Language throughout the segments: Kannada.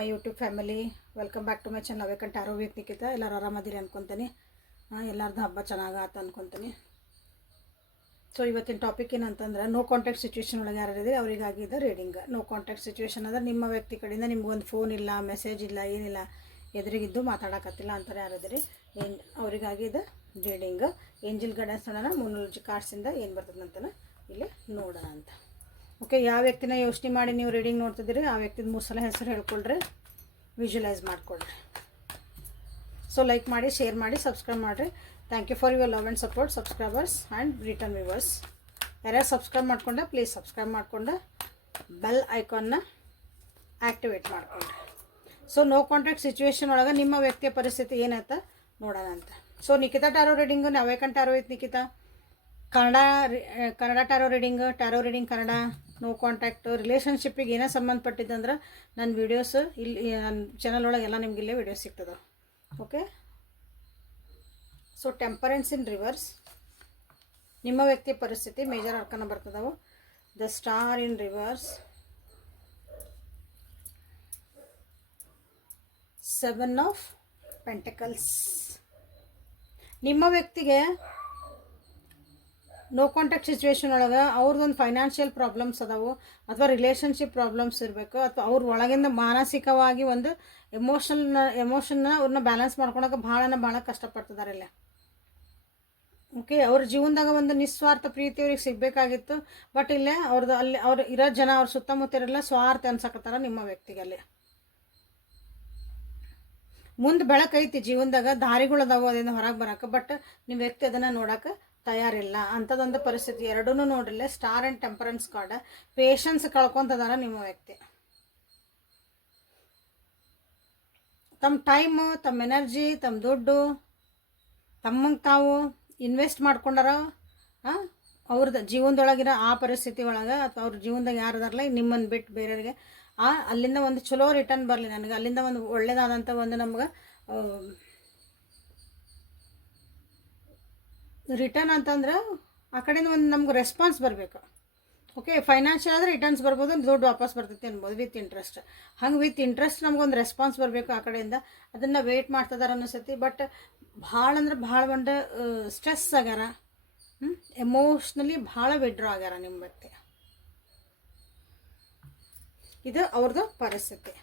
My YouTube family welcome back to my channel ಅವೇಕಂಟ ಆರೋಗ್ಯಕ್ಕೆ ನಿಖಿತ ಎಲ್ಲರೂ ಆರಾಮದಿರಿ ಅನ್ಕೊತೀನಿ. ಎಲ್ಲರದ್ದು ಹಬ್ಬ ಚೆನ್ನಾಗಾತ ಅನ್ಕೊತೀನಿ. ಸೊ ಇವತ್ತಿನ ಟಾಪಿಕ್ ಏನಂತಂದ್ರೆ ನೋ ಕಾಂಟ್ಯಾಕ್ಟ್ ಸಿಚುವೇಶನ್ ಒಳಗೆ ಯಾರಿದೆ ಅವರಿಗಾಗಿದೆ ರೀಡಿಂಗ್ ನೋ ಕಾಂಟ್ಯಾಕ್ಟ್ ಸಿಚುವೇಶನ್ ಅಂದರೆ ನಿಮ್ಮ ವ್ಯಕ್ತಿ ಕಡೆಯಿಂದ ನಿಮ್ಗೊಂದು ಫೋನ್ ಇಲ್ಲ ಮೆಸೇಜ್ ಇಲ್ಲ, ಏನಿಲ್ಲ, ಎದುರಿಗಿದ್ದು ಮಾತಾಡಕತ್ತಿಲ್ಲ ಅಂತಾರೆ ಯಾರಿದ್ರಿ ಏನು ಅವರಿಗಾಗಿದೆ ರೀಡಿಂಗ್ ಏಂಜಿಲ್ ಗೈಡೆನ್ಸ್ ನೋಡೋಣ ಮುನ್ನೂರು ಕಾರ್ಡ್ಸಿಂದ ಏನು ಬರ್ತದೆ ಅಂತ ಇಲ್ಲಿ ನೋಡೋಣ ಅಂತ. ಓಕೆ, ಯಾವ ವ್ಯಕ್ತಿನ ಯೋಚನೆ ಮಾಡಿ ನೀವು ರೀಡಿಂಗ್ ನೋಡ್ತಿದ್ದೀರಿ, ಆ ವ್ಯಕ್ತಿದ ಮೂರು ಸಲ ಹೆಸರು ಹೇಳ್ಕೊಳ್ರಿ ವಿಜುವಲೈಸ್ ಮಾಡಿಕೊಳ್ರಿ. ಸೊ ಲೈಕ್ ಮಾಡಿ ಶೇರ್ ಮಾಡಿ ಸಬ್ಸ್ಕ್ರೈಬ್ ಮಾಡಿರಿ. Thank you for your love and support subscribers and return viewers ಯಾರ್ಯಾರು ಸಬ್ಸ್ಕ್ರೈಬ್ ಮಾಡ್ಕೊಂಡೆ ಪ್ಲೀಸ್ ಸಬ್ಸ್ಕ್ರೈಬ್ ಮಾಡಿಕೊಂಡು ಬೆಲ್ ಐಕಾನ್ನ ಆ್ಯಕ್ಟಿವೇಟ್ ಮಾಡಿಕೊಂಡ್ರಿ. ಸೊ ನೋ ಕಾಂಟ್ಯಾಕ್ಟ್ ಸಿಚುವೇಶನ್ ಒಳಗೆ ನಿಮ್ಮ ವ್ಯಕ್ತಿಯ ಪರಿಸ್ಥಿತಿ ಏನಂತ ನೋಡೋಣ ಅಂತ. ಸೊ ನಿಖಿತಾ ಟ್ಯಾರೋ ರೀಡಿಂಗ್ ನಾವೇಕಂತ ಟ್ಯಾರೋ ಐತೆ Nikhita? Kannada Kannada tarot reading tarot reading Kannada? No contact ರಿಲೇಷನ್ಶಿಪ್ಪಿಗೆ ಏನೇ ಸಂಬಂಧಪಟ್ಟಿದ್ದಂದ್ರೆ ನನ್ನ ವೀಡಿಯೋಸ್ ಇಲ್ಲಿ ನನ್ನ ಚಾನಲ್ ಒಳಗೆ ಎಲ್ಲ ನಿಮ್ಗೆ ಇಲ್ಲೇ ವೀಡಿಯೋಸ್ ಸಿಗ್ತದೆ. Okay so temperance in reverse ನಿಮ್ಮ ವ್ಯಕ್ತಿ ಪರಿಸ್ಥಿತಿ major arcana ಬರ್ತದವು. The star in reverse seven of pentacles ನಿಮ್ಮ ವ್ಯಕ್ತಿಗೆ ನೋ ಕಾಂಟ್ಯಾಕ್ಟ್ ಸಿಚುವೇಶನ್ ಒಳಗೆ ಅವ್ರದ್ದೊಂದು ಫೈನಾನ್ಷಿಯಲ್ ಪ್ರಾಬ್ಲಮ್ಸ್ ಅದಾವು, ಅಥವಾ ರಿಲೇಷನ್ಶಿಪ್ ಪ್ರಾಬ್ಲಮ್ಸ್ ಇರಬೇಕು, ಅಥವಾ ಅವ್ರ ಒಳಗಿಂದ ಮಾನಸಿಕವಾಗಿ ಒಂದು ಎಮೋಷನಲ್ ಎಮೋಷನ್ನ ಅವ್ರನ್ನ ಬ್ಯಾಲೆನ್ಸ್ ಮಾಡ್ಕೊಳಕ್ಕೆ ಭಾಳನ ಭಾಳ ಕಷ್ಟಪಡ್ತಿದ್ದಾರೆ ಇಲ್ಲ. ಓಕೆ ಅವ್ರ ಜೀವನದಾಗ ಒಂದು ನಿಸ್ವಾರ್ಥ ಪ್ರೀತಿ ಅವ್ರಿಗೆ ಸಿಗಬೇಕಾಗಿತ್ತು ಬಟ್ ಇಲ್ಲೇ ಅವ್ರದ್ದು ಅಲ್ಲಿ ಅವ್ರು ಇರೋ ಜನ ಅವ್ರ ಸುತ್ತಮುತ್ತ ಇರಲ್ಲ ಸ್ವಾರ್ಥ ಅನ್ಸಕತ್ತಾರ ನಿಮ್ಮ ವ್ಯಕ್ತಿಗಲ್ಲಿ ಮುಂದೆ ಬೆಳಕೈತಿ ಜೀವನದಾಗ, ದಾರಿಗಳು ಅದಾವು ಅದರಿಂದ ಹೊರಗೆ ಬರೋಕೆ ಬಟ್ ನಿಮ್ಮ ವ್ಯಕ್ತಿ ಅದನ್ನು ನೋಡಕ್ಕೆ ತಯಾರಿಲ್ಲ. ಅಂಥದ್ದೊಂದು ಪರಿಸ್ಥಿತಿ. ಎರಡೂ ನೋಡ್ರಿಲ್ಲ star and temperance card patience ಕಳ್ಕೊತದಾರ ನಿಮ್ಮ ವ್ಯಕ್ತಿ. ತಮ್ಮ ಟೈಮು ತಮ್ಮ ಎನರ್ಜಿ ತಮ್ಮ ದುಡ್ಡು, ತಮ್ಮಂಗೆ ತಾವು ಇನ್ವೆಸ್ಟ್ ಮಾಡ್ಕೊಂಡಾರ ಅವ್ರದ್ದು ಜೀವನದೊಳಗಿರೋ ಆ ಪರಿಸ್ಥಿತಿ ಒಳಗೆ ಅಥವಾ ಅವ್ರ ಜೀವನದಾಗ ಯಾರದಾರಲ್ಲ ನಿಮ್ಮನ್ನು ಬಿಟ್ಟು ಬೇರೆಯವ್ರಿಗೆ, ಆ, ಅಲ್ಲಿಂದ ಒಂದು ಚಲೋ ರಿಟರ್ನ್ ಬರಲಿ ನನಗೆ. ಅಲ್ಲಿಂದ ಒಂದು ಒಳ್ಳೆಯದಾದಂಥ ಒಂದು ನಮ್ಗೆ ರಿಟರ್ನ್ ಅಂತಂದ್ರೆ ಆ ಕಡೆಯಿಂದ ಒಂದು ನಮ್ಗೆ ರೆಸ್ಪಾನ್ಸ್ ಬರಬೇಕು. ಓಕೆ ಫೈನಾನ್ಷಿಯಲ್ ಆದರೆ ರಿಟರ್ನ್ಸ್ ಬರ್ಬೋದು ದುಡ್ಡು ವಾಪಸ್ ಬರ್ತೈತೆ ಅನ್ಬೋದು ವಿತ್ ಇಂಟ್ರೆಸ್ಟ್ ಹಂಗೆ ವಿತ್ ಇಂಟ್ರೆಸ್ಟ್ ನಮ್ಗೊಂದು ರೆಸ್ಪಾನ್ಸ್ ಬರಬೇಕು ಆ ಕಡೆಯಿಂದ. ಅದನ್ನು ವೆಯ್ಟ್ ಮಾಡ್ತಿದಾರೆ ಅನ್ನಿಸತಿ ಬಟ್ ಭಾಳ ಅಂದ್ರೆ ಭಾಳ ಒಂದು ಸ್ಟ್ರೆಸ್ ಆಗ್ಯಾರ. ಎಮೋಷ್ನಲಿ ಭಾಳ ವಿಡ್ರಾ ಆಗ್ಯಾರ ನಿಮ್ಮ ವ್ಯಕ್ತಿ. ಇದು ಅವ್ರದ್ದು ಪರಿಸ್ಥಿತಿ.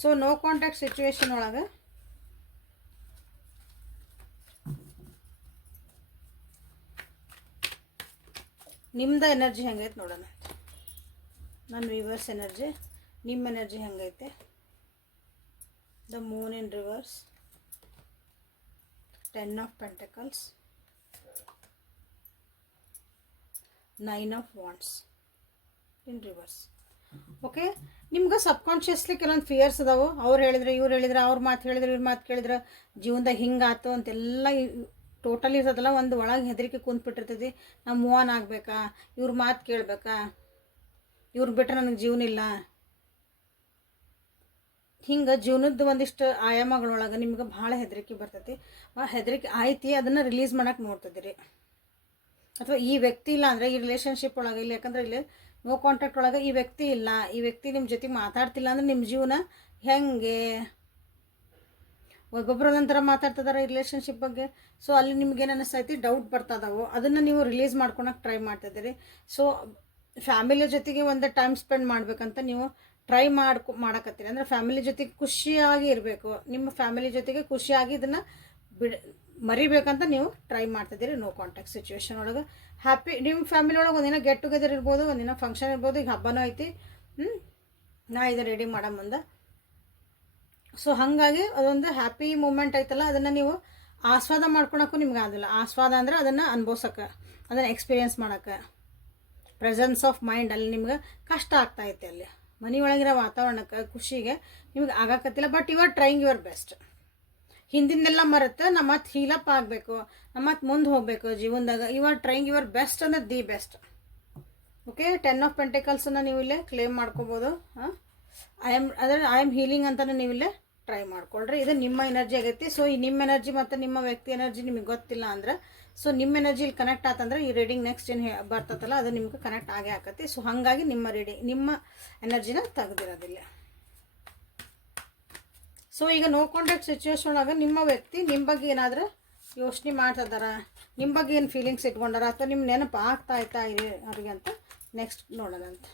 ಸೊ ನೋ ಕಾಂಟ್ಯಾಕ್ಟ್ ಸಿಚುವೇಶನ್ ಒಳಗೆ ನಿಮ್ದು ಎನರ್ಜಿ ಹೆಂಗೈತೆ ನೋಡೋಣ. ನನ್ನ ರಿವರ್ಸ್ ಎನರ್ಜಿ ನಿಮ್ಮ ಎನರ್ಜಿ ಹೆಂಗೈತೆ? The moon in reverse ten of pentacles nine of wands in reverse okay ನಿಮ್ಗೆ ಸಬ್ಕಾನ್ಷಿಯಸ್ಲಿ ಕೆಲವೊಂದು ಫಿಯರ್ಸ್ ಅದಾವು. ಅವ್ರು ಹೇಳಿದ್ರೆ, ಇವ್ರು ಹೇಳಿದ್ರೆ, ಅವ್ರ ಮಾತು ಹೇಳಿದ್ರೆ, ಇವ್ರ ಮಾತು ಕೇಳಿದ್ರೆ, ಜೀವನದಾಗ ಹಿಂಗಾತು ಅಂತೆಲ್ಲ ಟೋಟಲಿ ಇರ್ತದಲ್ಲ ಒಂದು ಒಳಗೆ ಹೆದರಿಕೆ ಕುಂತ್ಬಿಟ್ಟಿರ್ತೈತಿ. ನಾವು ಆನ್ ಆಗಬೇಕಾ? ಇವ್ರ ಮಾತು ಕೇಳಬೇಕಾ? ಇವ್ರು ಬಿಟ್ರೆ ನನಗೆ ಜೀವನ ಇಲ್ಲ. ಹಿಂಗೆ ಜೀವನದ ಒಂದಿಷ್ಟು ಆಯಾಮಗಳೊಳಗೆ ನಿಮ್ಗೆ ಭಾಳ ಹೆದರಿಕೆ ಬರ್ತೈತಿ. ಆ ಹೆದರಿಕೆ ಆಯ್ತಿ, ಅದನ್ನು ರಿಲೀಸ್ ಮಾಡಕ್ಕೆ ನೋಡ್ತಿದ್ದೀರಿ. ಅಥವಾ ಈ ವ್ಯಕ್ತಿ ಇಲ್ಲ ಅಂದರೆ ಈ ರಿಲೇಷನ್ಶಿಪ್ ಒಳಗೆ ಇಲ್ಲ, ಯಾಕಂದ್ರೆ ಇಲ್ಲಿ ನೋ ಕಾಂಟ್ಯಾಕ್ಟ್ ಒಳಗೆ ಈ ವ್ಯಕ್ತಿ ಇಲ್ಲ. ಈ ವ್ಯಕ್ತಿ ನಿಮ್ಮ ಜೊತೆ ಮಾತಾಡ್ತಿಲ್ಲ ಅಂದ್ರೆ ನಿಮ್ಮ ಜೀವನ ಹೆಂಗೆ? ಒಬ್ಬೊಬ್ರು ಒಂದೊಂಥರ ಮಾತಾಡ್ತಿದಾರೆ ರಿಲೇಷನ್ಶಿಪ್ ಬಗ್ಗೆ. ಸೊ ಅಲ್ಲಿ ನಿಮ್ಗೆ ಏನು ಡೌಟ್ ಬರ್ತದವು. ಅದನ್ನು ನೀವು ರಿಲೀಸ್ ಮಾಡ್ಕೊಳಕ್ಕೆ ಟ್ರೈ ಮಾಡ್ತಿದ್ದೀರಿ. ಸೊ ಫ್ಯಾಮಿಲಿ ಜೊತೆಗೆ ಒಂದು ಟೈಮ್ ಸ್ಪೆಂಡ್ ಮಾಡಬೇಕಂತ ನೀವು ಟ್ರೈ ಮಾಡ್ಕೊ, ಮಾಡಕತ್ತೀರಿ. ಅಂದರೆ ಫ್ಯಾಮಿಲಿ ಜೊತೆಗೆ ಖುಷಿಯಾಗಿ ಇರಬೇಕು. ನಿಮ್ಮ ಫ್ಯಾಮಿಲಿ ಜೊತೆಗೆ ಖುಷಿಯಾಗಿ ಇದನ್ನು ಬಿಡ, ಮರಿಬೇಕಂತ ನೀವು ಟ್ರೈ ಮಾಡ್ತಿದ್ದೀರಿ. ನೋ ಕಾಂಟ್ಯಾಕ್ಟ್ ಸಿಚುವೇಶನ್ ಒಳಗೆ. ಹ್ಯಾಪಿ ನಿಮ್ಮ ಫ್ಯಾಮಿಲಿ ಒಳಗೆ ಒಂದಿನ ಗೆಟ್ ಟುಗೆದರ್ ಇರ್ಬೋದು, ಒಂದಿನ ಫಂಕ್ಷನ್ ಇರ್ಬೋದು. ಈಗ ಹಬ್ಬನೂ ಐತಿ. ಹ್ಞೂ ನಾ ಇದು ರೆಡಿ ಮಾಡೋ ಮುಂದೆ. ಸೊ ಹಾಗಾಗಿ ಅದೊಂದು ಹ್ಯಾಪಿ ಮೂಮೆಂಟ್ ಐತಲ್ಲ ಅದನ್ನು ನೀವು ಆಸ್ವಾದ ಮಾಡ್ಕೊಳಕ್ಕೂ ನಿಮ್ಗೆ ಆಗೋದಿಲ್ಲ. ಆಸ್ವಾದ ಅಂದ್ರೆ ಅದನ್ನು ಅನ್ಭವ್ಸಕ್ಕೆ, ಅದನ್ನು ಎಕ್ಸ್ಪೀರಿಯನ್ಸ್ ಮಾಡೋಕ್ಕೆ. ಪ್ರೆಸೆನ್ಸ್ ಆಫ್ ಮೈಂಡ್ ಅಲ್ಲಿ ನಿಮ್ಗೆ ಕಷ್ಟ ಆಗ್ತಾ ಆಗ್ತೈತೆ ಅಲ್ಲಿ. ಮನೆಯೊಳಗಿರೋ ವಾತಾವರಣಕ್ಕೆ, ಖುಷಿಗೆ ನಿಮ್ಗೆ ಆಗಾಕತ್ತಿಲ್ಲ but you are trying your best ಹಿಂದಿಂದೆಲ್ಲ ಮರೆತು ನಮ್ಮ ಮತ್ತೆ ಹೀಲಪ್ ಆಗಬೇಕು, ನಮ್ಮ ಮುಂದೆ ಹೋಗಬೇಕು ಜೀವನದಾಗ. You are trying your best ಅಂದ್ರೆ the best okay ten of ಪೆಂಟಿಕಲ್ಸನ್ನು ನೀವು ಇಲ್ಲೇ ಕ್ಲೇಮ್ ಮಾಡ್ಕೋಬೋದು. ಹಾಂ? ಐ ಆಮ್ ಅಂದರೆ ಐ ಆಮ್ ಹೀಲಿಂಗ್ ಅಂತಲೇ ನೀವು ಇಲ್ಲೇ ಟ್ರೈ ಮಾಡ್ಕೊಳ್ರಿ. ಇದು ನಿಮ್ಮ ಎನರ್ಜಿ ಆಗೈತಿ. ಸೊ ಈ ನಿಮ್ಮ ಎನರ್ಜಿ ಮತ್ತು ನಿಮ್ಮ ವ್ಯಕ್ತಿ ಎನರ್ಜಿ ನಿಮಗೆ ಗೊತ್ತಿಲ್ಲ ಅಂದ್ರೆ ಸೊ ನಿಮ್ಮ ಎನರ್ಜಿ ಇಲ್ಲಿ ಕನೆಕ್ಟ್ ಆತಂದ್ರೆ ಈ ರೀಡಿಂಗ್ ನೆಕ್ಸ್ಟ್ ಏನು ಬರ್ತದಲ್ಲ ಅದು ನಿಮ್ಗೆ ಕನೆಕ್ಟ್ ಆಗೇ ಆಕತಿ. ಸೊ ಹಾಗಾಗಿ ನಿಮ್ಮ ರೀಡಿ ನಿಮ್ಮ ಎನರ್ಜಿನ ತೆಗೆದಿರೋದಿಲ್ಲ. ಸೊ ಈಗ ನೋ ಸಿಚುವೇಶನ್ ಒಳಗೆ ನಿಮ್ಮ ವ್ಯಕ್ತಿ ನಿಮ್ಮ ಬಗ್ಗೆ ಏನಾದರೂ ಯೋಚನೆ ಮಾಡ್ತಿದ್ದಾರ ನಿಮ್ಮ ಬಗ್ಗೆ ಏನು ಫೀಲಿಂಗ್ಸ್ ಇಟ್ಕೊಂಡಾರ, ಅಥವಾ ನಿಮ್ಮ ನೆನಪು ಆಗ್ತಾ ಆಯ್ತಾ ಇದೆ ಅವ್ರಿಗೆ ಅಂತ ನೆಕ್ಸ್ಟ್ ನೋಡೋಣಂತ.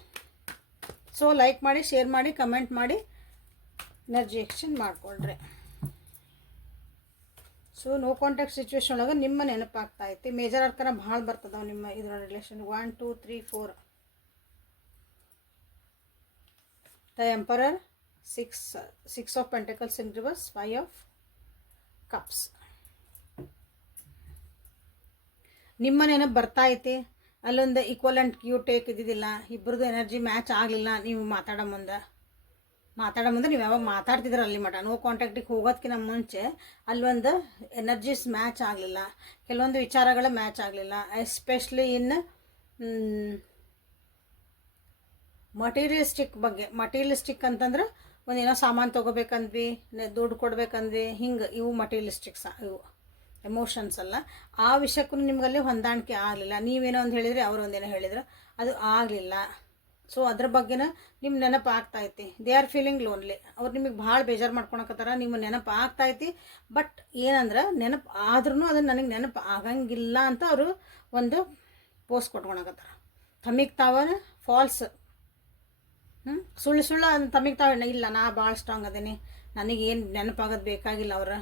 ಸೊ ಲೈಕ್ ಮಾಡಿ ಶೇರ್ ಮಾಡಿ ಕಮೆಂಟ್ ಮಾಡಿ. ಎನರ್ಜಿ ಎಕ್ಸ್ಚೇಂಜ್ ಮಾಡಿಕೊಳ್ರಿ. ಸೊ ನೋ ಕಾಂಟ್ಯಾಕ್ಟ್ ಸಿಚುವೇಶನ್ ಒಳಗೆ ನಿಮ್ಮ ನೆನಪಾಗ್ತಾ ಐತಿ. ಮೇಜರ್ ಅರ್ಕನ ಭಾಳ ಬರ್ತದವು ನಿಮ್ಮ ಇದರ relation one two three four the emperor six six of pentacles in reverse five of cups ನಿಮ್ಮ ನೆನಪು ಬರ್ತಾ ಐತಿ? ಅಲ್ಲೊಂದು ಈಕ್ವಲ್ ಆ್ಯಂಡ್ ಕ್ಯೂ ಟೇಕ್ ಇದ್ದಿದ್ದಿಲ್ಲ. ಇಬ್ಬರದು ಎನರ್ಜಿ ಮ್ಯಾಚ್ ಆಗಲಿಲ್ಲ. ನೀವು ಮಾತಾಡೋ ಮುಂದೆ. ಮಾತಾಡೋ ಮುಂದೆ ನೀವು ಯಾವಾಗ ಮಾತಾಡ್ತಿದ್ರ ಅಲ್ಲಿ ಮಟ ನೋ ಕಾಂಟ್ಯಾಕ್ಟಿಗೆ ಹೋಗೋದಕ್ಕಿಂತ ಮುಂಚೆ ಅಲ್ಲೊಂದು ಎನರ್ಜೀಸ್ ಮ್ಯಾಚ್ ಆಗಲಿಲ್ಲ. ಕೆಲವೊಂದು ವಿಚಾರಗಳು ಮ್ಯಾಚ್ ಆಗಲಿಲ್ಲ. ಎಸ್ಪೆಷಲಿ ಇನ್ ಮಟೀರಿಯಲಿಸ್ಟಿಕ್ ಬಗ್ಗೆ. ಮಟೀರಿಯಲಿಸ್ಟಿಕ್ ಅಂತಂದ್ರೆ ಒಂದೇನೋ ಸಾಮಾನು ತೊಗೋಬೇಕಂದ್ವಿ ದುಡ್ಡು ಕೊಡ್ಬೇಕಂದ್ವಿ, ಹಿಂಗೆ ಇವು ಮಟೀರಿಯಲಿಸ್ಟಿಕ್ಸ್ ಇವು ಎಮೋಷನ್ಸ್ ಅಲ್ಲ. ಆ ವಿಷಯಕ್ಕೂ ನಿಮಗಲ್ಲಿ ಹೊಂದಾಣಿಕೆ ಆಗಲಿಲ್ಲ. ನೀವೇನೋ ಒಂದು ಹೇಳಿದರೆ, ಅವರು ಒಂದೇನೋ ಹೇಳಿದ್ರು. ಅದು ಆಗಲಿಲ್ಲ. ಸೊ ಅದ್ರ ಬಗ್ಗೆನ ನಿಮ್ಮ ನೆನಪು ಐತಿ. ದೇ ಆರ್ ಫೀಲಿಂಗ್ ಲೋನ್ಲಿ ಅವ್ರು ನಿಮಗೆ ಭಾಳ ಬೇಜಾರು ಮಾಡ್ಕೊಳಕತ್ತಾರ, ನಿಮ್ಮ ನೆನಪು ಐತಿ. ಬಟ್ ಏನಂದ್ರೆ, ನೆನಪು ಆದ್ರೂ ಅದು ನನಗೆ ನೆನಪು ಆಗಂಗಿಲ್ಲ ಅಂತ ಅವರು ಒಂದು ಪೋಸ್ಟ್ ಕೊಟ್ಕೊಳಕತ್ತಾರ. ತಮಿಗೆ ತಾವ ಫಾಲ್ಸ್ ಹ್ಞೂ ಸುಳ್ಳು ಸುಳ್ಳು ಅಂತ ತಮಗೆ ತಾವ ಇಲ್ಲ, ನಾ ಭಾಳ ಸ್ಟ್ರಾಂಗ್ ಅದೇನಿ. ನನಗೇನು ನೆನಪಾಗೋದು ಬೇಕಾಗಿಲ್ಲ ಅವ್ರ.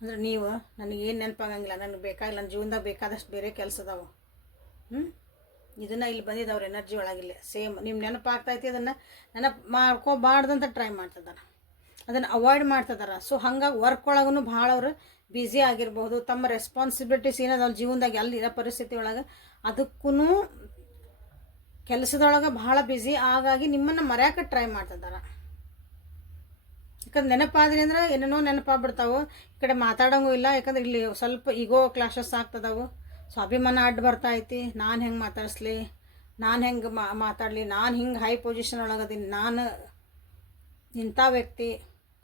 ಅಂದ್ರೆ, ನೀವು ನನಗೇನು ನೆನಪಾಗಂಗಿಲ್ಲ ನನಗೆ ಬೇಕಾಗಿಲ್ಲ ನನ್ನ ಜೀವನದಾಗ ಬೇಕಾದಷ್ಟು ಬೇರೆ ಕೆಲಸ ಅದಾವೆ. ಹ್ಞೂ ಇದನ್ನು ಇಲ್ಲಿ ಬಂದಿದ್ದು ಅವ್ರ ಎನರ್ಜಿ ಒಳಗಿಲ್ಲ ಸೇಮ್ ನಿಮ್ಮ ನೆನಪಾಗ್ತೈತಿ ಅದನ್ನು ನೆನಪು ಮಾಡ್ಕೋಬಾರ್ದಂತ ಟ್ರೈ ಮಾಡ್ತಿದ್ದಾರೆ ಅದನ್ನು ಅವಾಯ್ಡ್ ಮಾಡ್ತಿದ್ದಾರೆ ಸೊ ಹಂಗಾಗಿ ವರ್ಕ್ ಒಳಗೂ ಭಾಳ ಅವರು ಬ್ಯುಸಿ ಆಗಿರ್ಬೋದು. ತಮ್ಮ ರೆಸ್ಪಾನ್ಸಿಬಿಲಿಟೀಸ್ ಏನದ ಅವ್ರ ಜೀವನದಾಗ ಎಲ್ಲಿರೋ ಪರಿಸ್ಥಿತಿ ಒಳಗೆ ಅದಕ್ಕೂ ಕೆಲಸದೊಳಗೆ ಭಾಳ ಬ್ಯುಸಿ ಹಾಗಾಗಿ ನಿಮ್ಮನ್ನು ಮರ್ಯಾಕೆ ಟ್ರೈ ಮಾಡ್ತಿದ್ದಾರೆ ಯಾಕಂದ್ರೆ ನೆನಪಾದ್ರಿ ಅಂದ್ರೆ ಏನೇನೋ ನೆನಪಾಗ್ಬಿಡ್ತಾವೆ. ಈ ಕಡೆ ಮಾತಾಡೋಂಗೂ ಇಲ್ಲ. ಯಾಕಂದ್ರೆ ಇಲ್ಲಿ ಸ್ವಲ್ಪ ಈಗೋ ಕ್ಲಾಶಸ್ ಆಗ್ತದವು. ಸೊ ಅಭಿಮಾನ ಅಡ್ಡ ಬರ್ತಾ ಐತಿ. ನಾನು ಹೆಂಗೆ ಮಾತಾಡಿಸ್ಲಿ? ನಾನು ಹೆಂಗೆ ಮಾ, ಮಾತಾಡಲಿ? ನಾನು ಹಿಂಗೆ ಹೈ ಪೊಸಿಷನ್ ಒಳಗದೀನಿ ನಾನು ಇಂಥ ವ್ಯಕ್ತಿ.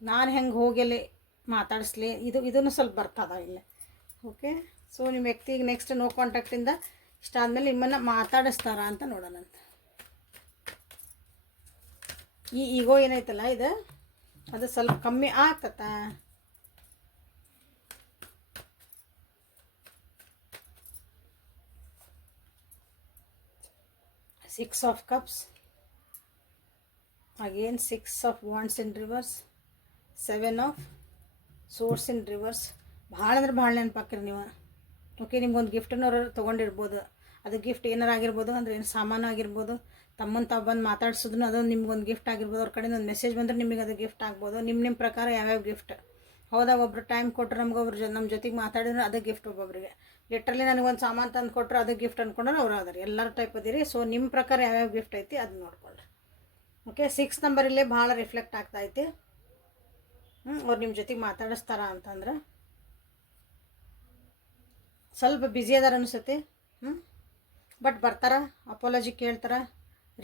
ನಾನು ಹೆಂಗೆ ಹೋಗಲಿ ಮಾತಾಡಿಸ್ಲಿ? ಇದು, ಇದನ್ನು ಸ್ವಲ್ಪ ಬರ್ತದ ಇಲ್ಲಿ. ಓಕೆ ಸೊ ನಿಮ್ಮ ವ್ಯಕ್ತಿಗೆ ನೆಕ್ಸ್ಟ್ ನೋ ಕಾಂಟ್ಯಾಕ್ಟಿಂದ ಇಷ್ಟ ಆದಮೇಲೆ ನಿಮ್ಮನ್ನು ಮಾತಾಡಿಸ್ತಾರ ಅಂತ ನೋಡೋಣಂತ ಈ ಈಗೋ ಏನೈತಲ್ಲ ಇದು? ಅದು ಸ್ವಲ್ಪ ಕಮ್ಮಿ ಆಗ್ತತ six of cups again six of wands in reverse seven of swords in reverse ಭಾಳ ಅಂದ್ರೆ ಭಾಳ ನೀವು. ಓಕೆ ನಿಮ್ಗೊಂದು ಗಿಫ್ಟನ್ನವ್ರು ತೊಗೊಂಡಿರ್ಬೋದು. ಅದು ಗಿಫ್ಟ್ ಏನಾರು ಆಗಿರ್ಬೋದು ಅಂದ್ರೆ ಏನು ಸಾಮಾನು ಆಗಿರ್ಬೋದು. ತಮ್ಮನ್ನು ತಾವು ಬಂದು ಮಾತಾಡ್ಸೋದನ್ನು ಅದೊಂದು ನಿಮ್ಗೊಂದು ಗಿಫ್ಟ್ ಆಗಿರ್ಬೋದು. ಅವ್ರ ಕಡೆಯಿಂದ ಒಂದು ಮೆಸೇಜ್ ಬಂದರೆ ನಿಮಗೆ ಅದು ಗಿಫ್ಟ್ ಆಗ್ಬೋದು. ನಿಮ್ಮ ನಿಮ್ಮ ಪ್ರಕಾರ ಯಾವ್ಯಾವ ಗಿಫ್ಟ್ ಹೌದಾ, ಒಬ್ರು ಟೈಮ್ ಕೊಟ್ಟರೆ ನಮ್ಗೆ, ಒಬ್ರು ನಮ್ಮ ಜೊತೆಗೆ ಮಾತಾಡಿದ್ರೆ, ಅದು ಗಿಫ್ಟ್ ಒಬ್ಬೊಬ್ರಿಗೆ. ಲಿಟ್ರಲಿ ನನಗೊಂದು ಸಾಮಾನು ತಂದು ಕೊಟ್ಟರು ಅದು ಗಿಫ್ಟ್ ಅಂದ್ಕೊಂಡ್ರೆ ಅವ್ರು ಅದಾರೆ ಎಲ್ಲರ ಟೈಪ್ ಅದೀರಿ. ಸೊ ನಿಮ್ಮ ಪ್ರಕಾರ ಯಾವ್ಯಾವ ಗಿಫ್ಟ್ ಐತಿ ಅದನ್ನ ನೋಡ್ಕೊಳ್ರಿ. ಓಕೆ ಸಿಕ್ಸ್ ನಂಬರಲ್ಲೇ ಭಾಳ ರಿಫ್ಲೆಕ್ಟ್ ಆಗ್ತೈತಿ ಅವ್ರು ನಿಮ್ಮ ಜೊತೆಗೆ ಮಾತಾಡಿಸ್ತಾರ ಅಂತಂದ್ರೆ. ಸ್ವಲ್ಪ ಬ್ಯುಸಿ ಅದಾರ ಅನಿಸುತ್ತೆ. ಹ್ಞೂ ಬಟ್ ಬರ್ತಾರ ಅಪಾಲಜಿ ಕೇಳ್ತಾರ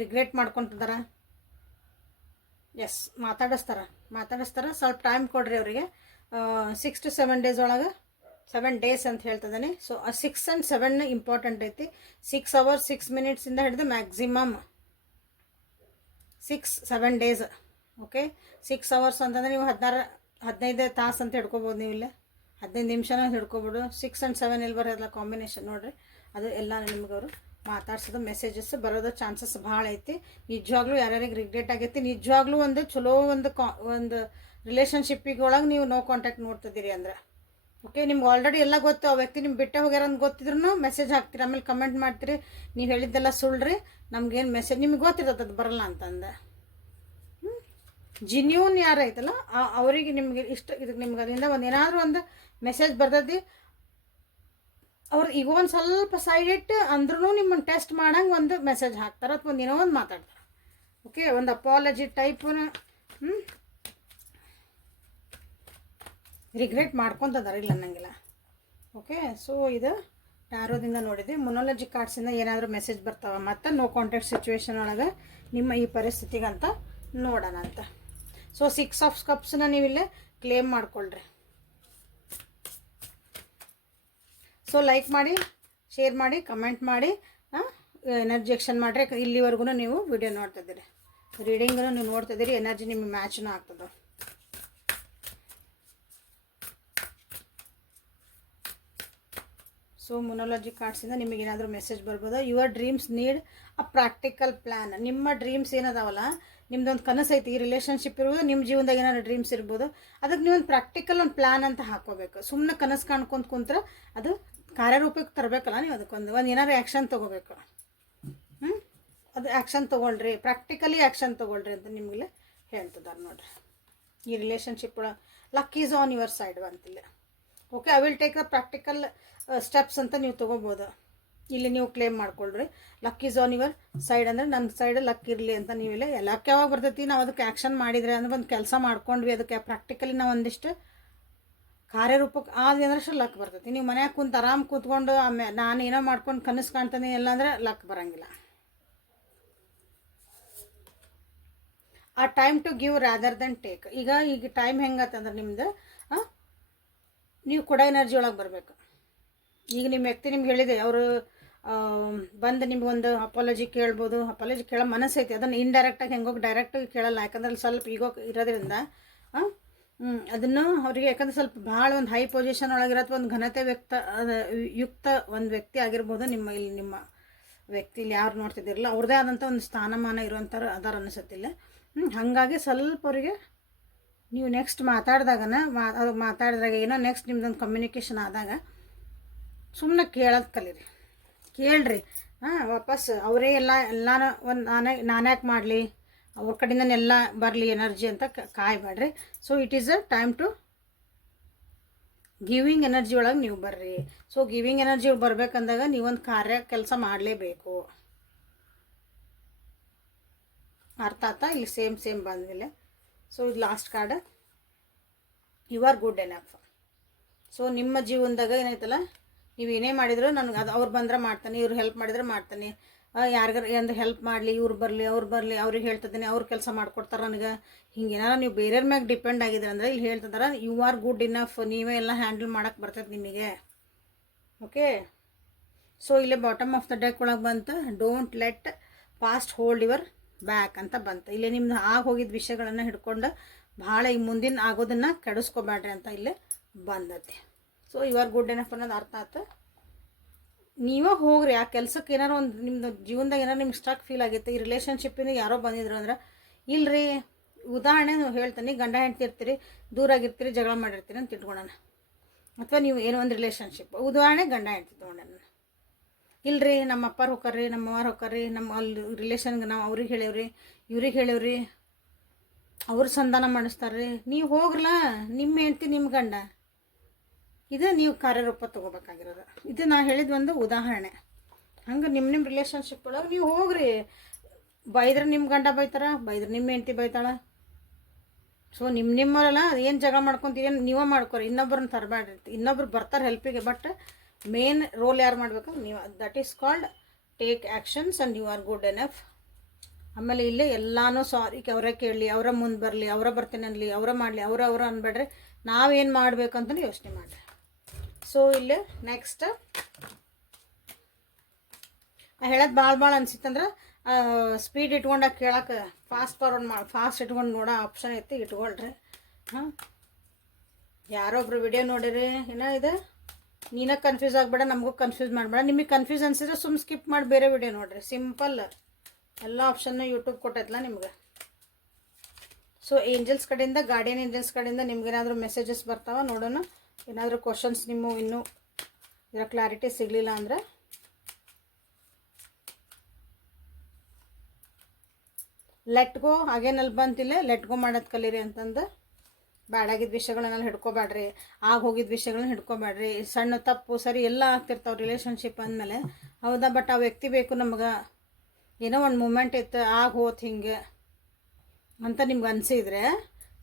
ರಿಗ್ರೆಟ್ ಮಾಡ್ಕೊತಿದಾರ. ಎಸ್ ಮಾತಾಡಿಸ್ತಾರ. ಮಾತಾಡಿಸ್ತಾರ. ಸ್ವಲ್ಪ ಟೈಮ್ ಕೊಡ್ರಿ ಅವರಿಗೆ. ಸಿಕ್ಸ್ ಟು ಸೆವೆನ್ ಡೇಸ್ ಒಳಗೆ ಸೆವೆನ್ ಡೇಸ್ ಅಂತ ಹೇಳ್ತದಾನೆ. ಸೊ ಆ ಸಿಕ್ಸ್ ಆ್ಯಂಡ್ ಸೆವೆನ್ ಇಂಪಾರ್ಟೆಂಟ್ ಐತಿ. ಸಿಕ್ಸ್ ಅವರ್ಸ್ ಸಿಕ್ಸ್ ಮಿನಿಟ್ಸಿಂದ ಹಿಡಿದು maximum six seven days okay six hours ಅಂತಂದರೆ ನೀವು ಹದಿನಾರು, ಹದಿನೈದು ತಾಸು ಅಂತ ಹಿಡ್ಕೊಬೋದು ನೀವು ಇಲ್ಲೇ. ಹದಿನೈದು ನಿಮಿಷನ ಹಿಡ್ಕೊಬಿಡು ಸಿಕ್ಸ್ ಆ್ಯಂಡ್ ಸೆವೆನ್ ಇಲ್ಲಿ ಬರೋದಿಲ್ಲ ಕಾಂಬಿನೇಷನ್ ನೋಡಿರಿ. ಅದು ಎಲ್ಲ ನಿಮ್ಗೆ ಅವರು ಮಾತಾಡ್ಸೋದು ಮೆಸೇಜಸ್ ಬರೋದು ಚಾನ್ಸಸ್ ಭಾಳ ಐತಿ. ನಿಜವಾಗ್ಲೂ ಯಾರ್ಯಾರಿಗೆ ರಿಗ್ರೆಟ್ ಆಗೈತಿ, ನಿಜವಾಗ್ಲೂ ಒಂದು ಚಲೋ ಒಂದು ಕಾ ಒಂದು ರಿಲೇಷನ್ಶಿಪ್ಪಿಗೆ ಒಳಗೆ ನೀವು ನೋ ಕಾಂಟ್ಯಾಕ್ಟ್ ನೋಡ್ತಿದ್ದೀರಿ ಅಂದ್ರೆ. ಓಕೆ ನಿಮ್ಗೆ ಆಲ್ರೆಡಿ ಎಲ್ಲ ಗೊತ್ತು. ಆ ವ್ಯಕ್ತಿ ನಿಮ್ಗೆ ಬಿಟ್ಟೆ ಹೋಗ್ಯಾರ ಅಂತ ಗೊತ್ತಿದ್ರು ಮೆಸೇಜ್ ಹಾಕ್ತೀರಿ, ಆಮೇಲೆ ಕಮೆಂಟ್ ಮಾಡ್ತೀರಿ. ನೀವು ಹೇಳಿದ್ದೆಲ್ಲ ಸುಳ್ಳ್ರಿ ನಮ್ಗೇನು ಮೆಸೇಜ್ ನಿಮ್ಗೆ ಗೊತ್ತಿರ್ತದೆ ಅದು ಬರಲ್ಲ ಅಂತಂದೆ. ಜಿನ್ಯೂನ್ ಯಾರು ಐತಲ್ಲ ಅವರಿಗೆ ನಿಮಗೆ ಇಷ್ಟ ಇದಕ್ಕೆ ನಿಮ್ಗೆ ಅದರಿಂದ ಒಂದು ಏನಾದರೂ ಒಂದು ಮೆಸೇಜ್ ಬರ್ತೈತಿ. ಅವ್ರು ಈಗ ಒಂದು ಸ್ವಲ್ಪ ಸೈಡ್ ಇಟ್ಟು ಅಂದ್ರೂ ನಿಮ್ಮನ್ನು ಟೆಸ್ಟ್ ಮಾಡಂಗೆ ಒಂದು ಮೆಸೇಜ್ ಹಾಕ್ತಾರೆ, ಅಥವಾ ಒಂದು ಏನೋ ಒಂದು ಮಾತಾಡ್ತಾರೆ. ಓಕೆ ಒಂದು ಅಪಾಲಜಿ ಟೈಪ್ ಹ್ಞೂ ರಿಗ್ರೆಟ್ ಮಾಡ್ಕೊತದಾರ ಇಲ್ಲ ಅನ್ನಂಗಿಲ್ಲ. ಓಕೆ ಸೊ ಇದು ಟ್ಯಾರೋದಿಂದ ನೋಡಿದ್ವಿ ಮೊನಾಲಜಿ ಕಾರ್ಡ್ಸಿಂದ ಏನಾದರೂ ಮೆಸೇಜ್ ಬರ್ತಾವ? ಮತ್ತು ನೋ ಕಾಂಟ್ಯಾಕ್ಟ್ ಸಿಚುವೇಶನ್ ಒಳಗೆ ನಿಮ್ಮ ಈ ಪರಿಸ್ಥಿತಿಗಂತ ನೋಡೋಣ ಅಂತ. ಸೊ ಸಿಕ್ಸ್ ಆಫ್ ಕಪ್ಸ್ನ ನೀವಿಲ್ಲೇ ಕ್ಲೇಮ್ ಮಾಡ್ಕೊಳ್ರಿ. ಸೊ ಲೈಕ್ ಮಾಡಿ ಶೇರ್ ಮಾಡಿ ಕಮೆಂಟ್ ಮಾಡಿ ಎನರ್ಜಿ ಎಕ್ಷನ್ ಮಾಡಿರಿ. ಇಲ್ಲಿವರೆಗೂ ನೀವು ವಿಡಿಯೋ ನೋಡ್ತಿದ್ದೀರಿ ರೀಡಿಂಗನ್ನು ನೀವು ನೋಡ್ತಿದ್ದೀರಿ ಎನರ್ಜಿ ನಿಮಗೆ ಮ್ಯಾಚ್ನೂ ಆಗ್ತದೆ. ಸೊ ಕಾರ್ಡ್ಸ್ ಕಾರ್ಡ್ಸಿಂದ ನಿಮಗೆ ಏನಾದರೂ ಮೆಸೇಜ್ ಬರ್ಬೋದು? Your dreams need a practical plan ನಿಮ್ಮ ಡ್ರೀಮ್ಸ್ ಏನದಾವಲ್ಲ? ನಿಮ್ದೊಂದು ಕನಸು ಐತಿ, ಈ ರಿಲೇಷನ್ಶಿಪ್ ಇರ್ಬೋದು ನಿಮ್ಮ ಜೀವನದಾಗ ಏನಾದ್ರು ಡ್ರೀಮ್ಸ್ ಇರ್ಬೋದು. ಅದಕ್ಕೆ ನೀವೊಂದು ಪ್ರಾಕ್ಟಿಕಲ್ ಒಂದು ಪ್ಲ್ಯಾನ್ ಅಂತ ಹಾಕೋಬೇಕು. ಸುಮ್ಮನೆ ಕನಸು ಕಾಣ್ಕೊಂತ ಕುಂತ್ರೆ ಅದು ಕಾರ್ಯರೂಪಕ್ಕೆ ತರಬೇಕಲ್ಲ ನೀವು ಅದಕ್ಕೊಂದು. ಒಂದು ಏನಾದ್ರು ಆ್ಯಕ್ಷನ್ ತೊಗೋಬೇಕು. ಅದು ಆ್ಯಕ್ಷನ್ ತೊಗೊಳ್ರಿ. ಪ್ರಾಕ್ಟಿಕಲಿ ಆ್ಯಕ್ಷನ್ ತೊಗೊಳ್ರಿ ಅಂತ ನಿಮಗೆ ಹೇಳ್ತದ ನೋಡ್ರಿ. ಈ relationship luck is on your side ಅಂತಿಲ್ಲ. Okay I will take a practical steps ಅಂತ ನೀವು ತೊಗೋಬೋದು. ಇಲ್ಲಿ ನೀವು ಕ್ಲೇಮ್ ಮಾಡ್ಕೊಳ್ರಿ. Luck is on your side ಅಂದರೆ ನನ್ನ ಸೈಡ್ ಲಕ್ ಇರಲಿ ಅಂತ ನೀವಿಲ್ಲ ಲಕ್ ಯಾವಾಗ ಬರ್ತೈತಿ ನಾವು ಅದಕ್ಕೆ ಆ್ಯಕ್ಷನ್ ಮಾಡಿದ್ರೆ ಅಂದ್ರೆ ಒಂದು ಕೆಲಸ ಮಾಡ್ಕೊಂಡ್ವಿ, ಅದಕ್ಕೆ ಪ್ರಾಕ್ಟಿಕಲಿ ನಾವು ಒಂದಿಷ್ಟು ಕಾರ್ಯರೂಪಕ್ಕೆ ಆದ್ವಿ ಅಂದ್ರೆ ಲಕ್ ಬರ್ತೈತಿ. ನೀವು ಮನ್ಯಾಗ ಕುಂತು ಆರಾಮ್ ಕೂತ್ಕೊಂಡು ಆಮೇಲೆ ನಾನು ಏನೋ ಮಾಡ್ಕೊಂಡು ಕನಸು ಕಾಣ್ತಾನೆ ಇಲ್ಲ ಅಂದ್ರೆ ಲಕ್ ಬರಂಗಿಲ್ಲ. A time to give rather than take ಈಗ ಈಗ ಟೈಮ್ ಹೆಂಗತ್ತಂದ್ರೆ ನಿಮ್ದು ನೀವು ಕೊಡೋ ಎನರ್ಜಿ ಒಳಗೆ ಬರಬೇಕು. ಈಗ ನಿಮ್ಮ ವ್ಯಕ್ತಿ ನಿಮ್ಗೆ ಹೇಳಿದೆ, ಅವರು ಬಂದು ನಿಮ್ಗೆ ಒಂದು ಅಪಾಲಜಿ ಕೇಳ್ಬೋದು. ಅಪಾಲಜಿ ಕೇಳೋ ಮನಸ್ಸೈತಿ ಅದನ್ನು ಇಂಡೈರೆಕ್ಟಾಗಿ ಹೆಂಗೋಗಿ ಡೈರೆಕ್ಟಾಗಿ ಕೇಳಲ್ಲ. ಯಾಕಂದ್ರೆ ಅಲ್ಲಿ ಸ್ವಲ್ಪ ಈಗೋ ಇರೋದ್ರಿಂದ ಅದನ್ನು ಅವರಿಗೆ ಯಾಕಂದ್ರೆ ಸ್ವಲ್ಪ ಭಾಳ ಒಂದು ಹೈ ಪೊಸಿಷನ್ ಒಳಗಿರೋ ಅಥವಾ ಒಂದು ಘನತೆ ವ್ಯಕ್ತ ಯುಕ್ತ ಒಂದು ವ್ಯಕ್ತಿ ಆಗಿರ್ಬೋದು ನಿಮ್ಮ ಇಲ್ಲಿ ನಿಮ್ಮ ವ್ಯಕ್ತಿ. ಇಲ್ಲಿ ಯಾರು ನೋಡ್ತಿದ್ದಿರಲ್ಲ, ಅವ್ರದ್ದೇ ಆದಂಥ ಒಂದು ಸ್ಥಾನಮಾನ ಇರುವಂಥವ್ರು ಅದಾರ ಅನಿಸುತ್ತಿಲ್ಲ. ಹ್ಞೂ ಹಾಗಾಗಿ ಸ್ವಲ್ಪ ಅವರಿಗೆ ನೀವು ನೆಕ್ಸ್ಟ್ ಮಾತಾಡಿದಾಗನ ಮಾ ಅದು ಮಾತಾಡಿದಾಗ ಏನೋ ನೆಕ್ಸ್ಟ್ ನಿಮ್ದೊಂದು ಕಮ್ಯುನಿಕೇಷನ್ ಆದಾಗ ಸುಮ್ಮನೆ ಕೇಳೋದು ಕಲೀರಿ. ಕೇಳ್ರಿ. ಹಾಂ, ವಾಪಸ್ ಅವರೇ ಎಲ್ಲ ಎಲ್ಲನೂ ಒಂದು ನಾನೇ ನಾನ್ಯಾಕೆ ಮಾಡಲಿ? ಅವ್ರ ಕಡೆಯಿಂದ ಎಲ್ಲ ಬರಲಿ ಎನರ್ಜಿ ಅಂತ ಕಾಯ್ಬೇಡ್ರಿ so it is a time to giving energy ಒಳಗೆ ನೀವು ಬರ್ರಿ. ಸೊ ಗಿವಿಂಗ್ ಎನರ್ಜಿ ಬರ್ಬೇಕಂದಾಗ ನೀವೊಂದು ಕಾರ್ಯ ಕೆಲಸ ಮಾಡಲೇಬೇಕು. ಅರ್ಥ ಆತ ಇಲ್ಲಿ ಸೇಮ್ ಸೇಮ್ ಬಂದಮೇಲೆ. ಸೊ ಇದು last card you are good enough so ನಿಮ್ಮ ಜೀವನದಾಗ ಏನೈತಲ್ಲ ನೀವು ಏನೇ ಮಾಡಿದ್ರು ನನಗೆ ಅದು ಅವ್ರು ಬಂದ್ರೆ ಮಾಡ್ತಾನೆ, ಇವ್ರು ಹೆಲ್ಪ್ ಮಾಡಿದ್ರೆ ಮಾಡ್ತಾನೆ. ಯಾರಿಗಾರ ಅಂದ್ರೆ ಹೆಲ್ಪ್ ಮಾಡಲಿ, ಇವ್ರು ಬರಲಿ, ಅವ್ರು ಬರಲಿ, ಅವ್ರಿಗೆ ಹೇಳ್ತಿದ್ದೀನಿ, ಅವ್ರು ಕೆಲಸ ಮಾಡಿಕೊಡ್ತಾರೆ ನನಗೆ. ಹಿಂಗೆ ಏನಾರ ನೀವು ಬೇರೆಯವ್ರ ಮ್ಯಾಗೆ ಡಿಪೆಂಡ್ ಆಗಿದ್ರೆ ಅಂದರೆ ಇಲ್ಲಿ ಹೇಳ್ತಿದಾರೆ ಯು ಆರ್ ಗುಡ್ ಇನಫ್ ನೀವೇ ಎಲ್ಲ ಹ್ಯಾಂಡಲ್ ಮಾಡೋಕ್ಕೆ ಬರ್ತೈತೆ ನಿಮಗೆ. ಓಕೆ ಸೊ ಇಲ್ಲೇ ಬಾಟಮ್ ಆಫ್ ದ ಡೆಕ್ ಒಳಗೆ ಬಂತು don't let past hold your back ಅಂತ ಬಂತು. ಇಲ್ಲಿ ನಿಮ್ದು ಆಗ ಹೋಗಿದ್ದ ವಿಷಯಗಳನ್ನು ಹಿಡ್ಕೊಂಡು ಭಾಳ ಈಗ ಮುಂದಿನ ಆಗೋದನ್ನು ಕೆಡಿಸ್ಕೋಬೇಡ್ರಿ ಅಂತ ಇಲ್ಲಿ ಬಂದತಿ ಸೊ ಆರ್ ಗುಡ್ ಎನಫ್ ಅನ್ನೋದು ಅರ್ಥ ಆಯ್ತು ನೀವೇ ಹೋಗ್ರಿ, ಆ ಕೆಲಸಕ್ಕೆ ಏನಾರು ಒಂದು ನಿಮ್ದು ಜೀವನದಾಗ ಏನಾರು ನಿಮ್ಗೆ ಸ್ಟಾಕ್ ಫೀಲ್ ಆಗೈತೆ, ಈ ರಿಲೇಷನ್ಶಿಪ್ಪಿನ ಯಾರೋ ಬಂದಿದ್ರು ಅಂದ್ರೆ, ಇಲ್ರಿ, ಉದಾಹರಣೆ ಹೇಳ್ತೀನಿ, ಗಂಡ ಹೆಂಡ್ತಿ ಇರ್ತೀರಿ ದೂರಾಗಿರ್ತೀರಿ ಜಗಳ ಮಾಡಿರ್ತೀರಿ ಅಂತ ಇಟ್ಕೊಳ್ಳೋಣ ಅಥವಾ ನೀವು ಏನೋ ಒಂದು ರಿಲೇಷನ್ಶಿಪ್ ಉದಾಹರಣೆ ಗಂಡ ಹೆಂಡ್ತಿ ತೊಗೊಂಡೆ ಇಲ್ರಿ, ನಮ್ಮ ಅಪ್ಪಾರು ಹೋಕಾರ್ರಿ ನಮ್ಮ ಅವ್ರು ಹೋಕಾರ್ರಿ ನಮ್ಮ ಅಲ್ಲಿ ರಿಲೇಷನ್ಗೆ ನಾವು ಅವ್ರಿಗೆ ಹೇಳೇವ್ರಿ, ಇವ್ರಿಗೆ ಹೇಳೇವ್ರಿ, ಅವ್ರು ಸಂಧಾನ ಮಾಡಿಸ್ತಾರ್ರಿ. ನೀವು ಹೋಗ್ರಲ್ಲ ನಿಮ್ಮ ಹೆಂಡ್ತಿ ನಿಮ್ಮ ಗಂಡ. ಇದು ನೀವು ಕಾರ್ಯರೂಪ ತೊಗೋಬೇಕಾಗಿರೋದು. ಇದು ನಾ ಹೇಳಿದ ಒಂದು ಉದಾಹರಣೆ. ಹಂಗೆ ನಿಮ್ಮ ನಿಮ್ಮ ರಿಲೇಷನ್ಶಿಪ್ ಒಳಗೆ ನೀವು ಹೋಗ್ರಿ. ಬೈದ್ರೆ ನಿಮ್ಮ ಗಂಡ ಬೈತಾರ, ಬೈದ್ರೆ ನಿಮ್ಮ ಹೆಂಡ್ತಿ ಬೈತಾಳ. ಸೊ ನಿಮ್ಮ ನಿಮ್ಮವರಲ್ಲ ಏನು ಜಗಳ ಮಾಡ್ಕೊಂತೀರಿ, ನೀವೇ ಮಾಡ್ಕೊರಿ, ಇನ್ನೊಬ್ರನ್ನ ತರಬೇಡ್ರಿ ಇನ್ನೊಬ್ರು ಬರ್ತಾರೆ ಹೆಲ್ಪಿಗೆ ಬಟ್ ಮೇನ್ ರೋಲ್ ಯಾರು ಮಾಡಬೇಕು? ನೀವು that is called take actions and you are good enough ಆಮೇಲೆ ಇಲ್ಲೇ ಎಲ್ಲಾನು ಸಾರಿ ಅವರೇ ಕೇಳಲಿ, ಅವರ ಮುಂದೆ ಬರಲಿ, ಅವರ ಬರ್ತೀನಿ ಅನ್ನಲಿ ಅವರ ಮಾಡಲಿ, ಅವರ ಅವರ ಅನ್ಬೇಡ್ರಿ. ನಾವೇನು ಮಾಡಬೇಕು ಅಂತಲೂ ಯೋಚನೆ ಮಾಡಿರಿ. ಸೊ ಇಲ್ಲಿ ನೆಕ್ಸ್ಟ್ ಹೇಳೋದು ಭಾಳ ಭಾಳ ಅನ್ಸಿತ್ತಂದ್ರೆ ಸ್ಪೀಡ್ ಇಟ್ಕೊಂಡಾಗ ಕೇಳೋಕೆ ಫಾಸ್ಟ್ ಫಾರ್ವರ್ಡ್ ಮಾಡಿ ಫಾಸ್ಟ್ ಇಟ್ಕೊಂಡು ನೋಡೋ ಆಪ್ಷನ್ ಐತಿ, ಇಟ್ಕೊಳ್ರಿ. ಹಾಂ. ಯಾರೊಬ್ರು ವಿಡಿಯೋ ನೋಡಿರಿ, ಏನೋ ಇದೆ? ನೀನೇ ಕನ್ಫ್ಯೂಸ್ ಆಗಬೇಡ, ನಮಗೂ ಕನ್ಫ್ಯೂಸ್ ಮಾಡಬೇಡ. ನಿಮಗೆ ಕನ್ಫ್ಯೂಸ್ ಅನ್ಸಿದ್ರೆ ಸುಮ್ ಸ್ಕಿಪ್ ಮಾಡಿ ಬೇರೆ ವಿಡಿಯೋ ನೋಡ್ರಿ. ಸಿಂಪಲ್ ಎಲ್ಲ ಆಪ್ಷನ್ನು ಯೂಟ್ಯೂಬ್ ಕೊಟ್ಟೈತಲ್ಲ ನಿಮ್ಗೆ. ಸೊ ಏಂಜಲ್ಸ್ ಕಡೆಯಿಂದ ಗಾರ್ಡಿಯನ್ ಏಂಜಲ್ಸ್ ಕಡೆಯಿಂದ ನಿಮ್ಗೇನಾದರೂ ಮೆಸೇಜಸ್ ಬರ್ತಾವ ನೋಡೋಣ. ಏನಾದರೂ ಕ್ವಶನ್ಸ್ ನಿಮ್ಮ ಇನ್ನೂ ಇದರ ಕ್ಲಾರಿಟಿ ಸಿಗಲಿಲ್ಲ ಅಂದರೆ. Let go ಬಂತಿಲ್ಲ? ಲೆಟ್ ಗೋ ಮಾಡೋದು ಕಲೀರಿ ಅಂತಂದು. ಬ್ಯಾಡಾಗಿದ್ದ ವಿಷಯಗಳನ್ನೆಲ್ಲ ಹಿಡ್ಕೊಬೇಡ್ರಿ ಆಗ ಹೋಗಿದ್ದ ವಿಷಯಗಳನ್ನ ಹಿಡ್ಕೋಬೇಡ್ರಿ ಸಣ್ಣ ತಪ್ಪು ಸರಿ ಎಲ್ಲ ಆಗ್ತಿರ್ತಾವೆ ರಿಲೇಷನ್ಶಿಪ್ ಅಂದಮೇಲೆ. ಹೌದಾ ಬಟ್ ಆ ವ್ಯಕ್ತಿ ಬೇಕು ನಮ್ಗೆ. ಏನೋ ಒಂದು ಮೂಮೆಂಟ್ ಇತ್ತು, ಆಗ ಹೋತ್ ಹಿಂಗೆ ಅಂತ ನಿಮ್ಗೆ ಅನಿಸಿದ್ರೆ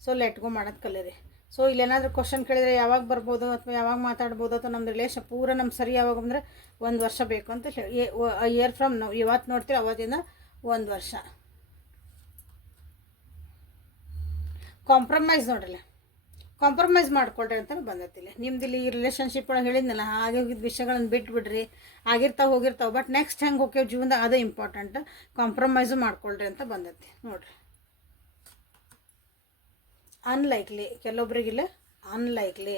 ಸೊ ಲೆಟ್ ಗೋ ಮಾಡೋದು ಕಲೀರಿ. ಸೊ ಇಲ್ಲೇನಾದ್ರೂ ಕ್ವಶನ್ ಕೇಳಿದರೆ ಯಾವಾಗ ಬರ್ಬೋದು ಅಥವಾ ಯಾವಾಗ ಮಾತಾಡ್ಬೋದು ಅಥವಾ ನಮ್ಮ ರಿಲೇಷನ್ ಪೂರ ನಮ್ಮ ಸರಿ ಯಾವಾಗ ಅಂದರೆ ಒಂದು ವರ್ಷ ಬೇಕು ಅಂತ ಹೇಳಿ. ಇಯರ್ ಫ್ರಮ್ ನಾವು ಇವತ್ತು ನೋಡ್ತೀವಿ ಅವತ್ತಿಂದ ಒಂದು ವರ್ಷ. ಕಾಂಪ್ರಮೈಸ್ ನೋಡ್ರಲ್ಲ. ಕಾಂಪ್ರಮೈಸ್ ಮಾಡ್ಕೊಳ್ರಿ ಅಂತ ಬಂದತ್ತಿಲ್ಲ ನಿಮ್ದು ಇಲ್ಲಿ ಈ ರಿಲೇಷನ್ಶಿಪ್ ಒಳಗೆ ಹೇಳಿದ್ನಲ್ಲ, ಹಾಗೆ ಹೋಗಿದ್ದ ವಿಷಯಗಳನ್ನು ಬಿಟ್ಬಿಡ್ರಿ. ಆಗಿರ್ತಾವೆ ಹೋಗಿರ್ತಾವೆ ಬಟ್ ನೆಕ್ಸ್ಟ್ ಹೆಂಗೆ ಹೋಗ್ಯವ ಜೀವನದಾಗ ಅದೇ ಇಂಪಾರ್ಟೆಂಟ್ ಕಾಂಪ್ರಮೈಸು ಮಾಡ್ಕೊಳ್ರಿ ಅಂತ ಬಂದೈತಿ, ನೋಡ್ರಿ. ಅನ್ಲೈಕ್ಲಿ ಕೆಲವೊಬ್ರಿಗಿಲ್ಲ ಅನ್ಲೈಕ್ಲಿ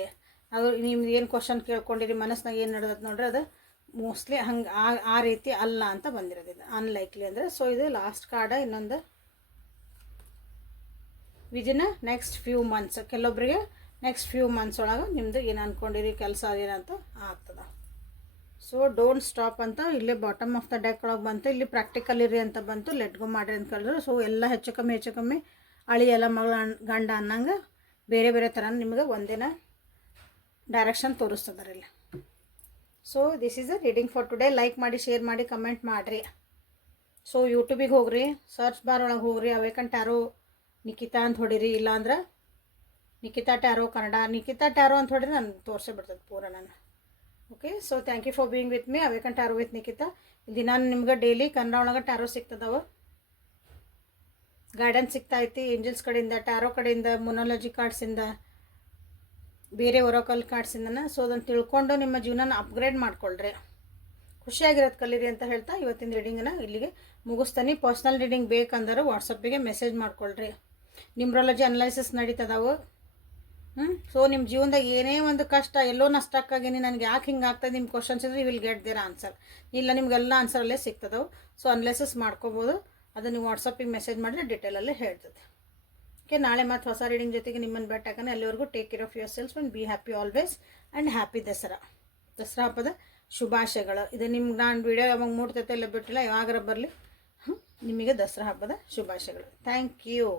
ಅದು ನಿಮ್ದು ಏನು ಕ್ವಶನ್ ಕೇಳ್ಕೊಂಡಿರಿ, ಮನಸ್ಸಿನಾಗ ಏನು ನಡೆದತ್ತೆ ನೋಡ್ರಿ, ಅದು ಮೋಸ್ಟ್ಲಿ ಹಂಗೆ ಆ ಆ ರೀತಿ ಅಲ್ಲ ಅಂತ ಬಂದಿರೋದು ಇದು. ಅನ್ಲೈಕ್ಲಿ ಅಂದರೆ ಸೊ ಇದು ಲಾಸ್ಟ್ ಕಾರ್ಡ ಇನ್ನೊಂದು ವಿದಿನ್ ನೆಕ್ಸ್ಟ್ ಫ್ಯೂ ಮಂತ್ಸ್ ಕೆಲವೊಬ್ಬರಿಗೆ ನೆಕ್ಸ್ಟ್ ಫ್ಯೂ ಮಂತ್ಸ್ ಒಳಗೆ ನಿಮ್ಮದು ಏನು ಅಂದ್ಕೊಂಡಿರಿ ಕೆಲಸ ಏನಂತ ಆಗ್ತದೆ. ಸೊ ಡೋಂಟ್ ಸ್ಟಾಪ್ ಅಂತ ಇಲ್ಲಿ ಬಾಟಮ್ ಆಫ್ ದ ಡೆಕ್ ಒಳಗೆ ಬಂತು, ಇಲ್ಲಿ ಪ್ರಾಕ್ಟಿಕಲ್ ಇರಿ ಅಂತ ಬಂತು ಲೆಟ್ ಗೋ ಮಾಡಿರಿ ಅಂತ ಕೇಳಿದ್ರು. ಸೊ ಎಲ್ಲ ಹೆಚ್ಚು ಕಮ್ಮಿ ಹೆಚ್ಚು ಕಮ್ಮಿ ಅಳಿ ಎಲ್ಲ ಮಗಳ ಗಂಡ ಅನ್ನಂಗೆ ಬೇರೆ ಬೇರೆ ಥರ ನಿಮಗೆ ಒಂದಿನ ಡೈರೆಕ್ಷನ್ ತೋರಿಸ್ತದಾರೆ ಇಲ್ಲಿ. So this is a reading for today like ಮಾಡಿ ಶೇರ್ ಮಾಡಿ ಕಮೆಂಟ್ ಮಾಡಿರಿ. ಸೊ ಯೂಟ್ಯೂಬಿಗೆ ಹೋಗ್ರಿ ಸರ್ಚ್ ಬಾರ್ ಒಳಗೆ ಹೋಗ್ರಿ ಅವೇಕನ್ ಟ್ಯಾರೋ ನಿಖಿತಾ ಅಂತ ಹೊಡಿರಿ ಇಲ್ಲಾಂದ್ರೆ ನಿಖಿತಾ ಟ್ಯಾರೋ, ಕನ್ನಡ ನಿಖಿತಾ ಟ್ಯಾರೋ ಅಂತ ಹೊಡಿದ್ರೆ ನಾನು ತೋರಿಸೇ ಬಿಡ್ತದೆ ಪೂರ ನಾನು okay so thank you for being with me awaken tarot with Nikhita ದಿನ ನಿಮ್ಗೆ ಡೈಲಿ ಕನ್ನಡ ಒಳಗೆ ಟ್ಯಾರೋ ಸಿಗ್ತದವ. ಗೈಡೆನ್ಸ್ ಸಿಗ್ತಾ ಐತಿ ಏಂಜಲ್ಸ್ ಕಡೆಯಿಂದ ಟ್ಯಾರೋ ಕಡೆಯಿಂದ ಮೊನಾಲಜಿ ಕಾರ್ಡ್ಸಿಂದ ಬೇರೆ ಒರೋಕಲ್ ಕಾರ್ಡ್ಸಿಂದನ ಸೊ ಅದನ್ನು ತಿಳ್ಕೊಂಡು ನಿಮ್ಮ ಜೀವನನ ಅಪ್ಗ್ರೇಡ್ ಮಾಡ್ಕೊಳ್ರಿ. ಖುಷಿಯಾಗಿರೋದು ಕಲೀರಿ ಅಂತ ಹೇಳ್ತಾ ಇವತ್ತಿನ ರೀಡಿಂಗನ್ನು ಇಲ್ಲಿಗೆ ಮುಗಿಸ್ತಾನೆ. ಪರ್ಸ್ನಲ್ ರೀಡಿಂಗ್ ಬೇಕಂದ್ರೆ ವಾಟ್ಸಪ್ಪಿಗೆ ಮೆಸೇಜ್ ಮಾಡ್ಕೊಳ್ರಿ. ನಿಮ್ರೊಲಜಿ ಅನಲೈಸಿಸ್ ನಡೀತದವು. ಹ್ಞೂ ಸೊ ನಿಮ್ಮ ಜೀವನದಾಗ ಏನೇ ಒಂದು ಕಷ್ಟ, ಎಲ್ಲೋ ನಷ್ಟಕ್ಕಾಗೇನಿ ನನಗೆ ಯಾಕೆ ಹಿಂಗೆ ಆಗ್ತದೆ ನಿಮ್ಮ ಕ್ವಶನ್ಸ್ ಇದ್ರೆ ವಿಲ್ ಗೆಟ್ ದೇರ್ ಆನ್ಸರ್ ಇಲ್ಲ, ನಿಮ್ಗೆಲ್ಲ ಆನ್ಸರಲ್ಲೇ ಸಿಗ್ತದವು. ಸೊ ಅನಲೈಸಿಸ್ ಮಾಡ್ಕೋಬೋದು. ಅದು ನೀವು ವಾಟ್ಸಪ್ಪಿಗೆ ಮೆಸೇಜ್ ಮಾಡಿದ್ರೆ ಡಿಟೇಲಲ್ಲೇ ಹೇಳ್ತದೆ. ಓಕೆ ನಾಳೆ ಮತ್ತೆ ಹೊಸ ರೀಡಿಂಗ್ ಜೊತೆಗೆ ನಿಮ್ಮನ್ನು ಭೇಟಾಕನೆ ಅಲ್ಲಿವರೆಗೂ take care of your selves and be happy always and happy Dasara. Dasara ಹಬ್ಬದ ಶುಭಾಶಯಗಳು. ಇದು ನಿಮ್ಗೆ ನಾನು ವಿಡಿಯೋ ಯಾವಾಗ ಮೂಡ್ತೈತೆ ಇಲ್ಲ ಬಿಟ್ಟಿಲ್ಲ, ಯಾವಾಗಾರ ಬರಲಿ. ನಿಮಗೆ ದಸರಾ ಹಬ್ಬದ ಶುಭಾಶಯಗಳು. Thank you